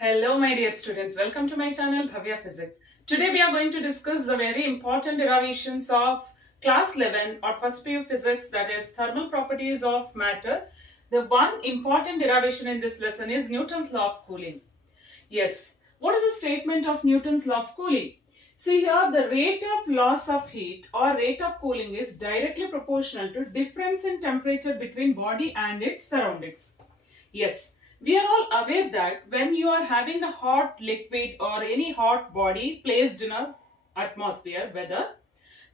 Hello my dear students, welcome to my channel Bhavya Physics. Today we are going to discuss the very important derivations of class 11 or first PU physics, that is thermal properties of matter. The one important derivation in this lesson is Newton's law of cooling. Yes, what is the statement of Newton's law of cooling? See here, the rate of loss of heat or rate of cooling is directly proportional to difference in temperature between body and its surroundings. Yes, we are all aware that when you are having a hot liquid or any hot body placed in a atmosphere, weather,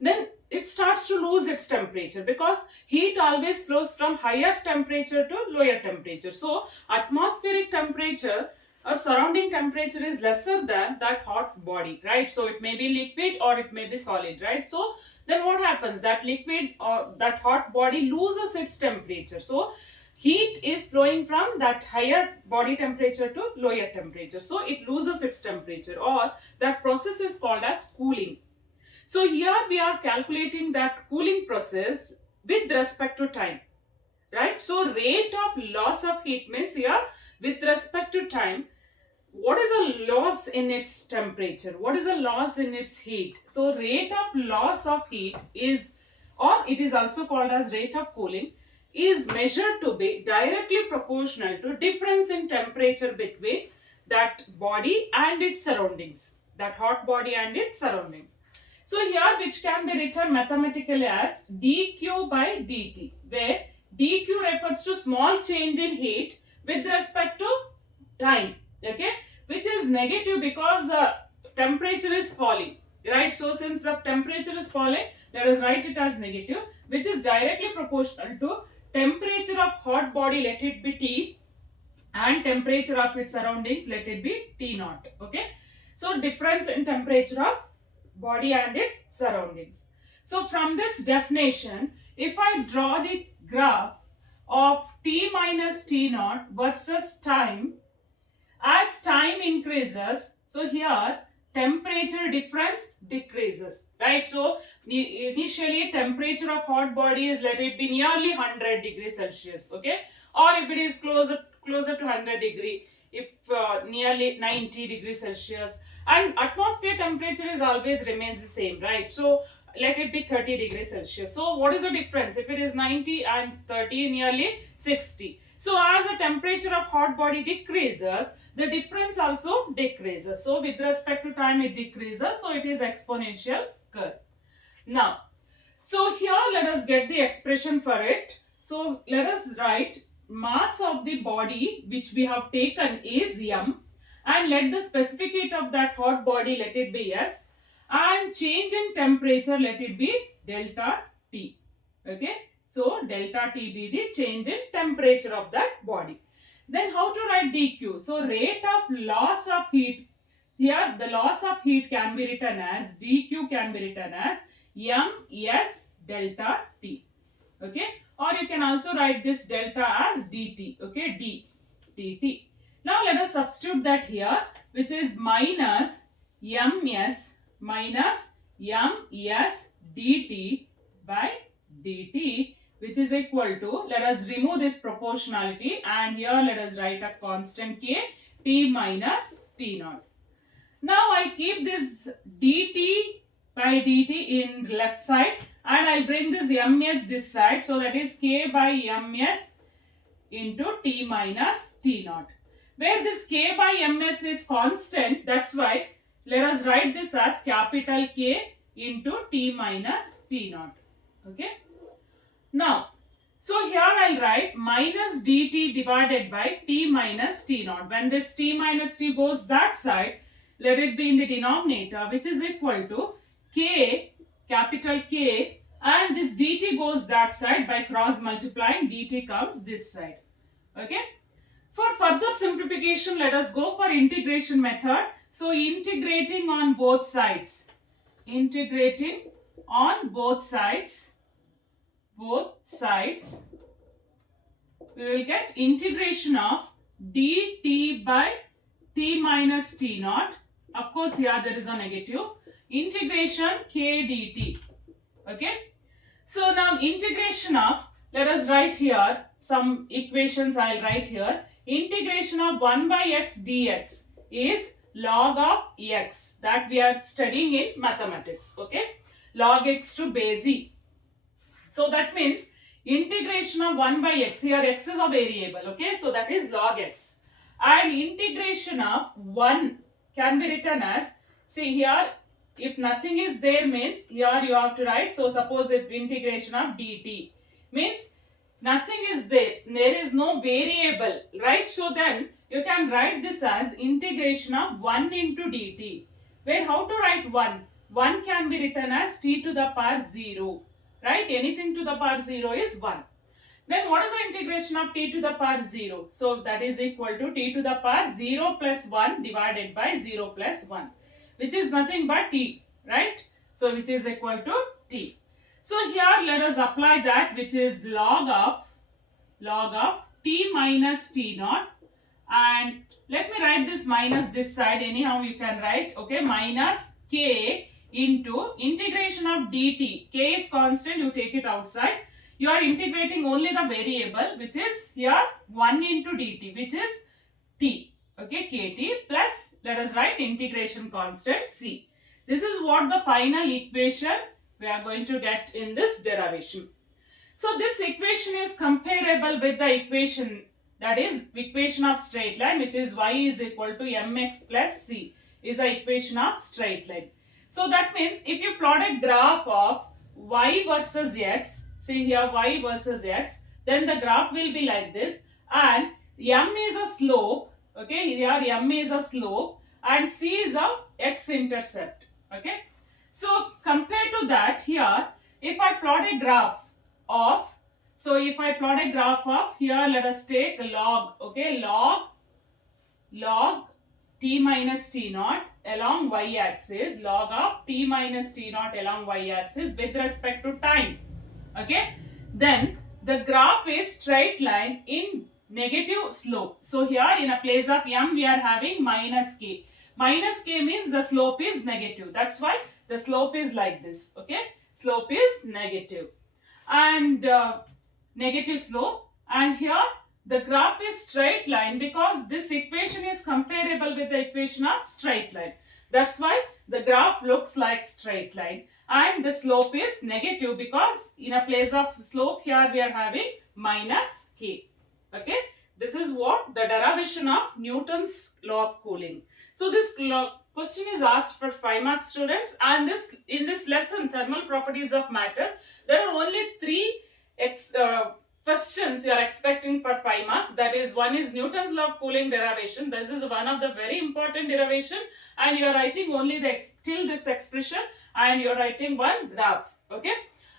then it starts to lose its temperature because heat always flows from higher temperature to lower temperature. So atmospheric temperature or surrounding temperature is lesser than that hot body, right? So it may be liquid or it may be solid, right? So then what happens? That liquid or that hot body loses its temperature. So heat is flowing from that higher body temperature to lower temperature. So it loses its temperature, or that process is called as cooling. So here we are calculating that cooling process with respect to time, right? So rate of loss of heat means here with respect to time, what is a loss in its temperature? What is a loss in its heat? So rate of loss of heat is, or it is also called as rate of cooling, is measured to be directly proportional to difference in temperature between that body and its surroundings, that hot body and its surroundings. So here, which can be written mathematically as dq by dt, where dq refers to small change in heat with respect to time, okay, which is negative because temperature is falling, right? So since the temperature is falling, let us write it as negative, which is directly proportional to temperature of hot body, let it be T, and temperature of its surroundings, let it be T naught, okay. So difference in temperature of body and its surroundings. So from this definition, if I draw the graph of T minus T naught versus time, as time increases, so here temperature difference decreases, right? So initially temperature of hot body is, let it be nearly 100 degrees Celsius, okay, or if it is closer to 100 degree, if nearly 90 degrees Celsius, and atmosphere temperature is always remains the same, right? So let it be 30 degrees Celsius. So what is the difference? If it is 90 and 30, nearly 60. So as the temperature of hot body decreases, the difference also decreases. So with respect to time it decreases. So it is exponential curve. Now, so here let us get the expression for it. So let us write mass of the body which we have taken is m, and let the specific heat of that hot body, let it be S, and change in temperature, let it be delta T, okay. So delta T be the change in temperature of that body. Then how to write dq? So rate of loss of heat, here the loss of heat can be written as dq, can be written as ms delta T, okay, or you can also write this delta as dt, okay, dt. Now let us substitute that here, which is minus ms dt by dt, which is equal to, let us remove this proportionality and here let us write a constant k, t minus t naught. Now I'll keep this dt by dt in left side and I'll bring this ms this side, so that is k by ms into t minus t naught. Where this k by ms is constant, that's why let us write this as capital K into t minus t naught, okay. Now, so here I'll write minus dt divided by t minus t naught. When this t minus t goes that side, let it be in the denominator, which is equal to k, capital K, and this dt goes that side. By cross multiplying, dt comes this side, okay. For further simplification, let us go for integration method. So integrating on both sides, integrating on both sides, we will get integration of dt by t minus t naught. Of course, here there is a negative. Integration k dt, okay. So now integration of, let us write here some equations. I'll write here integration of 1 by x dx is log of x that we are studying in mathematics. Okay, log x to base e. So that means integration of 1 by x, here x is a variable, okay, so that is log x, and integration of 1 can be written as, see here, if nothing is there means here you have to write, so suppose if integration of dt means nothing is there, there is no variable, right? So then you can write this as integration of 1 into dt, where how to write 1? 1 can be written as t to the power 0, right? Anything to the power 0 is 1. Then what is the integration of t to the power 0? So that is equal to t to the power 0 plus 1 divided by 0 plus 1, which is nothing but t, right? So which is equal to t. So here let us apply that, which is log of t minus t naught, and let me write this minus this side, anyhow you can write, okay, minus k into integration of dt. K is constant, you take it outside. You are integrating only the variable, which is here 1 into dt, which is t, okay, kt, plus let us write integration constant c. This is what the final equation we are going to get in this derivation. So this equation is comparable with the equation, that is equation of straight line, which is y is equal to mx plus c, is the equation of straight line. So that means if you plot a graph of y versus x, see here y versus x, then the graph will be like this, and m is a slope, okay, here m is a slope and c is a x-intercept, okay. So compared to that, here if I plot a graph of, so if I plot a graph of, here let us take log, okay, log t minus t naught along y axis, log of t minus t naught along y axis with respect to time, okay. Then the graph is straight line in negative slope. So here in a place of m we are having minus k. Minus k means the slope is negative. That's why the slope is like this, okay. Slope is negative and negative slope, and here the graph is straight line because this equation is comparable with the equation of straight line. That's why the graph looks like straight line, and the slope is negative because in a place of slope here we are having minus k, okay. This is what the derivation of Newton's law of cooling. So this question is asked for 5 marks, students, and in this lesson, thermal properties of matter, there are only 3 questions you are expecting for 5 marks. That is, one is Newton's law of cooling derivation. This is one of the very important derivation, and you are writing only till this expression, and you are writing one graph, okay.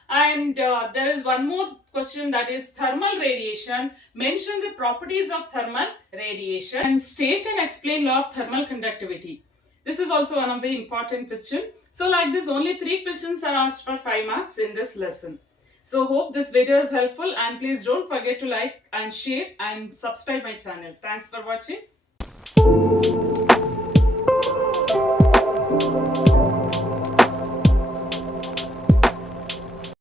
And there is one more question, that is thermal radiation. Mention the properties of thermal radiation and state and explain law of thermal conductivity. This is also one of the important questions. So like this, only 3 questions are asked for 5 marks in this lesson. So hope this video is helpful, and please don't forget to like and share and subscribe my channel. Thanks for watching.